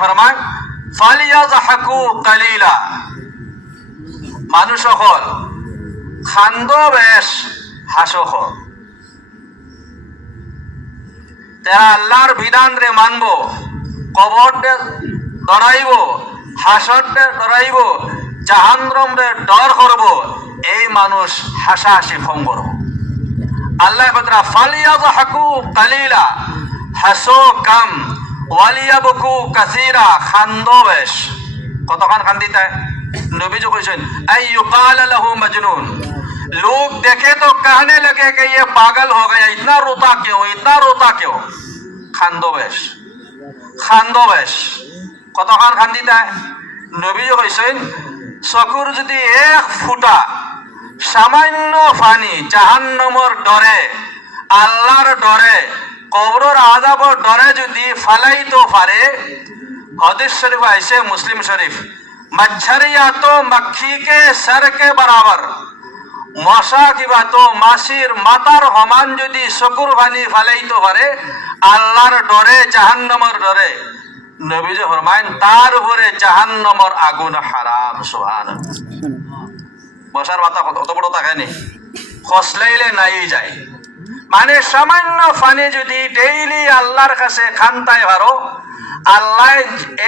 ফরমায় ফালিয়াযহাকু কালিলা, মানুষ হল খান্দ বেশ হাসহ। তারা আল্লাহর বিধান রে মানব, কবর ডরাইব, হাসর ডরাইব, জাহান্নাম রে ডর করব, এই মানুষ হাসাহাসি ফম করব। আল্লাহ বতরা ফালিয়াযহাকু কালিলা, হাসো কম, ওয়ালিয়াবকু কাসীরা, খান্দ বেশ। কতক্ষণ খান্দিতে নবীজি কইছেন আই ইউকাল লাহু মজনুন, लोग देखे तो कहने लगे कि ये पागल हो गया, इतना रोता क्यों, इतना रोता क्यों। खांदोबेश, खांदोबेश। কতক্ষণ খান্দিতে নবীজি কইছেন চকুর যদি এক ফুটা সামান্য পানি জাহান্নামের ডরে, আল্লাহর ডরে, কবরের আযাবের ডরে যদি ফালাইতো পারে, হাদিস শরীফ আইছে, মুসলিম শরীফ, मच्छरिया तो मक्खी के सर के बराबर, মশা কিবা তো মাছির মাথার সমান যদি চকুর পানি ফালাইতে পারে আল্লাহর ডরে, জাহান্নামের ডরে, নবীজি ফরমায়েন তার উপরে জাহান্নামের আগুন হারাম। সুবহানাল্লাহ। মশার মাথা কত বড় থাকেনি, খসলাইলে নাই যায়। মানে সামান্য পানি যদি ডেইলি আল্লাহর কাছে খান্তায় পারো, আল্লাহ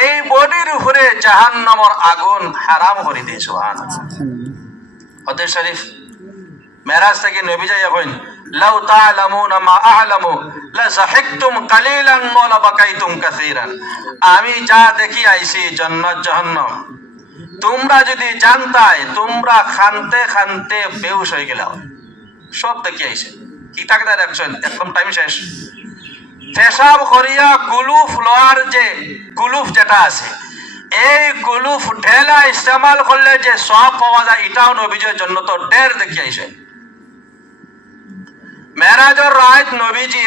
এই বডির উপরে জাহান্নামের আগুন হারাম করে দিয়ে। সুবহানাল্লাহ। হাদিস শরীফ মেরাজ থেকে নবী যাই কইন লাউ তা'লামুনা মা আ'লামু লা যাহিকতুম কালিলান ওয়া লা বাকাইতুম কাসীরান, আমি যা দেখি আইছি জান্নাত জাহান্নাম, তোমরা যদি জানতাই তোমরা খানতে খানতে বেহুশ হয়ে গেলাও। সব দেখি আইছে, কি থাকতে দেখছেন, একদম টাইম শেষ। পেশাব করিয়া কুলুফ লোয়ার যে কুলুফ যেটা আছে, এই কুলুফ ঢেলা ইস্তেমাল করলে যে সব পাওয়া যায়, এটাও নবীজির জন্য তো ঢের দেখি আইছে। মেরাজের রাত নবীজি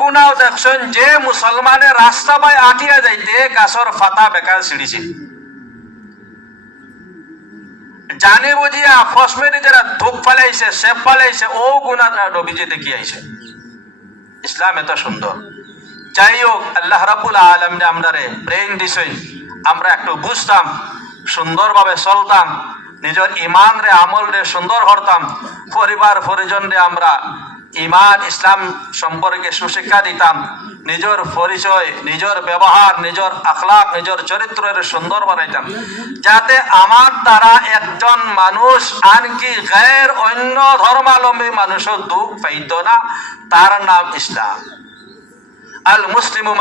গুনাহ দেখছেন যে মুসলমানের রাস্তা পায় আটিয়া যাইতে গাছর ফাতা বেকার ছিড়িছিল, জানি বুঝিয়া ফসমেরি যারা ধূপ ফালাইছে, সেপ ফালাইছে, ও গুনাহ নবীজি দেখি আইছে। ইসলাম এত সুন্দর। যাই হোক, আল্লাহ রাব্বুল আলামিন আমরারে ব্রেইন দিছেন, আমরা একটু বুঝতাম, সুন্দরভাবে চলতাম, নিজের ইমান রে আমল রে সুন্দর করতাম, পরিবার পরিজন রে আমরা ইমান ইসলাম সম্পর্কে সুশিক্ষা দিতাম, নিজের পরিচয়, নিজের ব্যবহার, নিজের আখলাক, নিজের চরিত্রের সুন্দর বানাইতাম, যাতে আমার দ্বারা একজন মানুষ আনকি গায়ের অন্য ধর্মাবলম্বী মানুষও দুঃখ পাইত না। তার নাম ইসলাম। আল মুসলিমু